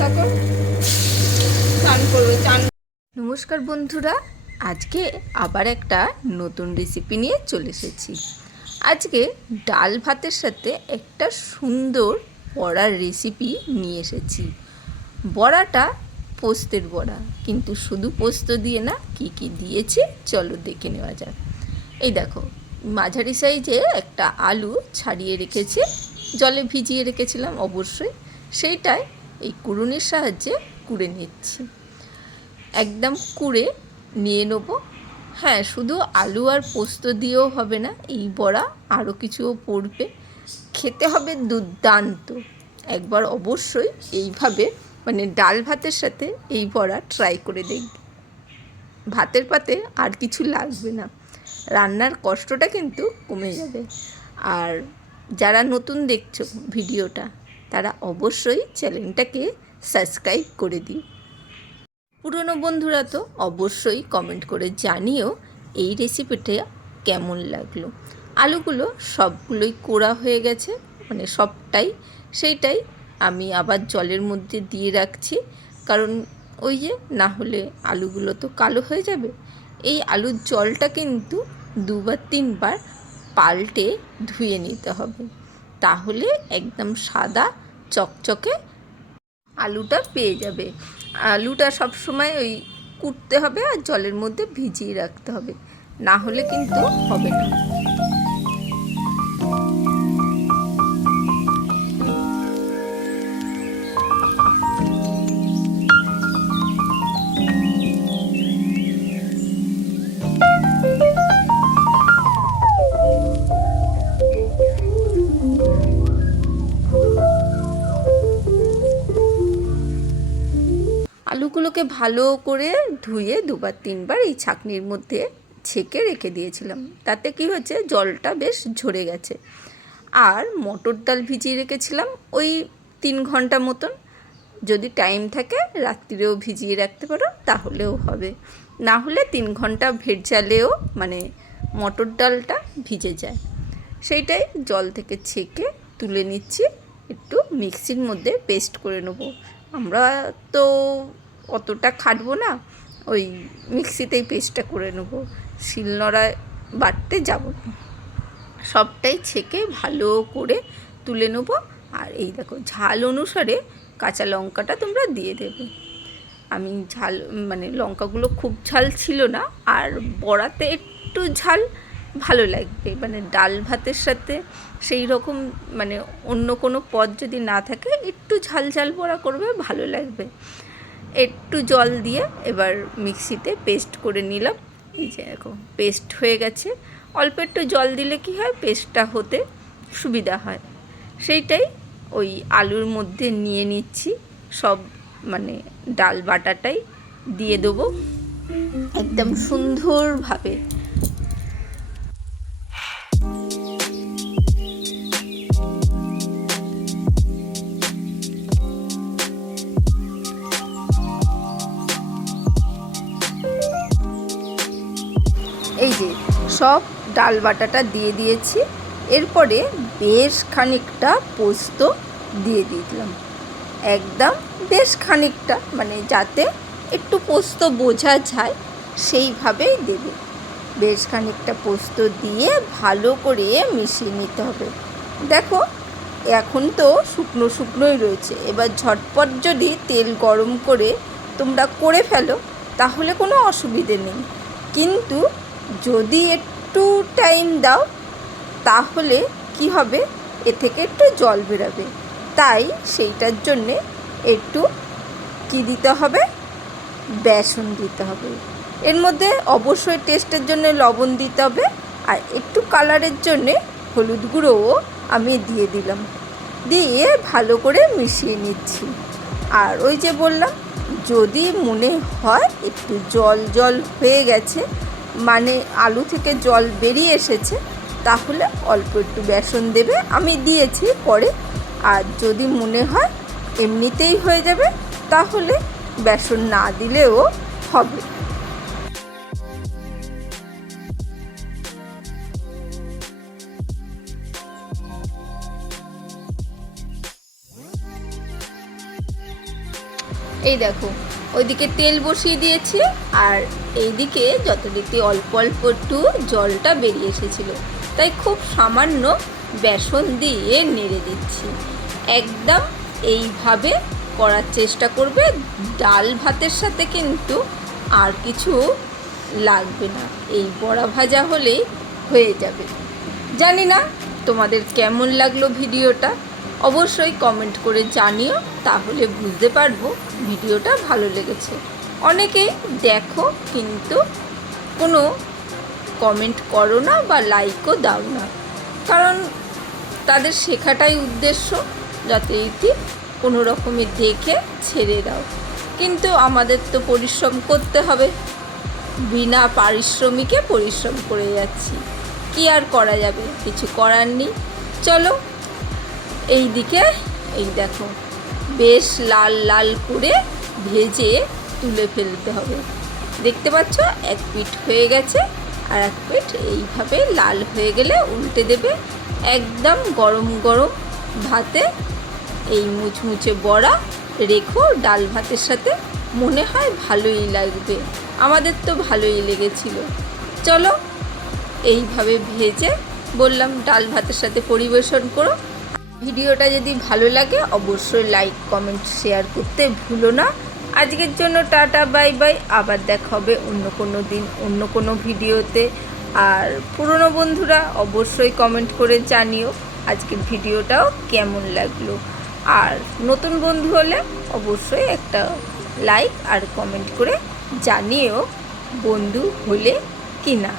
থাকো। চান করবে, চান। নমস্কার বন্ধুরা, আজকে আবার একটা নতুন রেসিপি নিয়ে চলে এসেছি। আজকে ডাল ভাতের সাথে একটা সুন্দর বড়ার রেসিপি নিয়ে এসেছি। বড়াটা পোস্তের বড়া, কিন্তু শুধু পোস্ত দিয়ে না, কি কি দিয়েছে, চলো দেখে নেওয়া যাক। এই দেখো, মাঝারি সাইজে একটা আলু ছাড়িয়ে রেখেছে, জলে ভিজিয়ে রেখেছিলাম অবশ্যই সেইটাই এই কুড়ুনির সাহায্যে কুড়ে নিচ্ছি। একদম কুড়ে নিয়ে নেব। হ্যাঁ শুধু আলু আর পোস্ত দিয়েও হবে না, এই বড়া আরও কিছুও পড়বে। খেতে হবে দুর্দান্ত। একবার অবশ্যই এইভাবে মানে ডাল ভাতের সাথে এই বড়া ট্রাই করে দেখবে। ভাতের পাতে আর কিছু লাগবে না। রান্নার কষ্টটা কিন্তু কমে যাবে। আর যারা নতুন দেখছ ভিডিওটা তারা অবশ্যই চ্যানেলটাকে সাবস্ক্রাইব করে দিও পুরনো বন্ধুরা তো অবশ্যই কমেন্ট করে জানিও এই রেসিপিটা কেমন লাগল। আলুগুলো সবগুলোই কোড়া হয়ে গেছে মানে সবটাই। সেইটাই আমি আবার জলের মধ্যে দিয়ে রাখছি, কারণ ওই যে না হলে আলুগুলো তো কালো হয়ে যাবে। এই আলুর জলটা কিন্তু দুবার তিনবার পাল্টে ধুয়ে নিতে হবে। তাহলে একদম সাদা, চকচকে আলুটা পেয়ে যাবে। আলুটা সব সময় ওই কুটতে হবে আর জলের মধ্যে ভিজিয়ে রাখতে হবে। না হলে কিন্তু হবে না। ভালো করে ধুয়ে দুবার, তিনবার এই ছাকনির মধ্যে ছেঁকে রেখে দিয়েছিলাম। তাতে কি হয়েছে? জলটা বেশ ঝরে গেছে। আর মটর ডাল ভিজিয়ে রেখেছিলাম ওই তিন ঘণ্টা মতন। যদি টাইম থাকে, রাত্রিরেও ভিজিয়ে রাখতে পারো, তাহলেও হবে। না হলে তিন ঘণ্টা ভেজালেও মানে মটর ডালটা ভিজে যায়। সেইটাই জল থেকে ছেঁকে তুলে নিচ্ছি। একটু মিক্সির মধ্যে পেস্ট করে নেব। আমরা তো অতটা খাটবো না, ওই মিক্সিতেই পেস্টটা করে নেব। শিলনোড়ায় বাটতে যাব। না সবটাই ছেঁকে ভালো করে তুলে নেব। আর এই দেখো, ঝাল অনুসারে কাঁচা লঙ্কাটা তোমরা দিয়ে দেবে। আমি ঝাল মানে লঙ্কাগুলো খুব ঝাল ছিল না, আর বড়াতে একটু ঝাল ভালো লাগবে। মানে ডাল ভাতের সাথে সেই রকম মানে অন্য কোনো পদ যদি না থাকে, একটু ঝাল ঝাল বড়া করবে, ভালো লাগবে। একটু জল দিয়ে এবার মিক্সিতে পেস্ট করে নিলাম। এই যে দেখো, পেস্ট হয়ে গেছে। অল্প একটু জল দিলে কি হয়? পেস্টটা হতে সুবিধা হয়। সেইটাই ওই আলুর মধ্যে নিয়ে নিচ্ছি। সব মানে ডাল বাটাটাই দিয়ে দেবো। একদম সুন্দরভাবে। সব ডাল বাটাটা দিয়ে দিয়েছি। এরপরে বেশ খানিকটা পোস্ত দিয়ে দিলাম। একদম বেশ খানিকটা মানে যাতে একটু পোস্ত বোঝা যায়, সেইভাবেই দেবে। বেশ খানিকটা পোস্ত দিয়ে ভালো করে মিশিয়ে নিতে হবে। দেখো, এখন তো শুকনো শুকনোই রয়েছে। এবার ঝটপট যদি তেল গরম করে তোমরা করে ফেলো, তাহলে কোনো অসুবিধে নেই। কিন্তু যদি একটু টাইম দাও, তাহলে কি হবে? এ থেকে একটু জল বেরোবে। তাই সেইটার জন্যে একটু কি দিতে হবে? বেসন দিতে হবে। এর মধ্যে অবশ্যই টেস্টের জন্য লবণ দিতে হবে আর একটু কালারের জন্যে হলুদ গুঁড়োও আমি দিয়ে দিলাম। দিয়ে ভালো করে মিশিয়ে নিচ্ছি। আর ওই যে বললাম, যদি মনে হয় একটু জল জল হয়ে গেছে মানে আলু থেকে জল বেরিয়ে এসেছে, তাহলে অল্প একটু বেসন দেবে। আমি দিয়েছি পরে, আর যদি মনে হয় এমনিতেই হয়ে যাবে, তাহলে বেসন না দিলেও হবে। এই দেখো ওইদিকে তেল বসিয়ে দিয়েছি আর এইদিকে যথারীতি অল্প অল্প একটু জলটা বেরিয়ে এসেছিল। তাই খুব সামান্য বেসন দিয়ে নেড়ে দিচ্ছি। একদম এইভাবে করার চেষ্টা করবে, ডাল ভাতের সাথে কিন্তু আর কিছু লাগবে না। এই বড়া ভাজা হলেই হয়ে যাবে। জানি না তোমাদের কেমন লাগল ভিডিওটা। অবশ্যই কমেন্ট করে জানিও, তাহলে বুঝতে পারব ভিডিওটা ভালো লেগেছে। অনেকেই দেখো, কিন্তু কোনো কমেন্ট করো না বা লাইকও দাও না। কারণ তাদের শেখাটাই উদ্দেশ্য, যাতে এটি কোনো রকমে দেখে ছেড়ে দাও। কিন্তু আমাদের তো পরিশ্রম করতে হবে। বিনা পারিশ্রমিকে পরিশ্রম করে যাচ্ছি। কি আর করা যাবে? কিছু করার নেই। চলো এই দিকে এই দেখো, বেশ লাল লাল করে ভেজে তুলে ফেলতে হবে। দেখতে পাচ্ছ? এক পিঠ হয়ে গেছে আর এক পিঠ এইভাবে লাল হয়ে গেলে উল্টে দেবে একদম গরম গরম ভাতে। এই মুচমুচে বড়া রেখো ডাল ভাতের সাথে, মনে হয় ভালোই লাগবে। আমাদের তো ভালোই লেগেছিল। চলো, এইভাবে ভেজে বললাম ডাল ভাতের সাথে পরিবেশন করো। ভিডিওটা যদি ভালো লাগে, অবশ্যই লাইক কমেন্ট শেয়ার করতে ভুলো না। আজকের জন্য টাটা বাই বাই আবার দেখা হবে অন্য কোনো দিন, অন্য কোনো ভিডিওতে। আর পুরনো বন্ধুরা, অবশ্যই কমেন্ট করে জানিও আজকের ভিডিওটাও কেমন লাগল। আর নতুন বন্ধু হলে অবশ্যই একটা লাইক আর কমেন্ট করে জানিও বন্ধু হলে কি না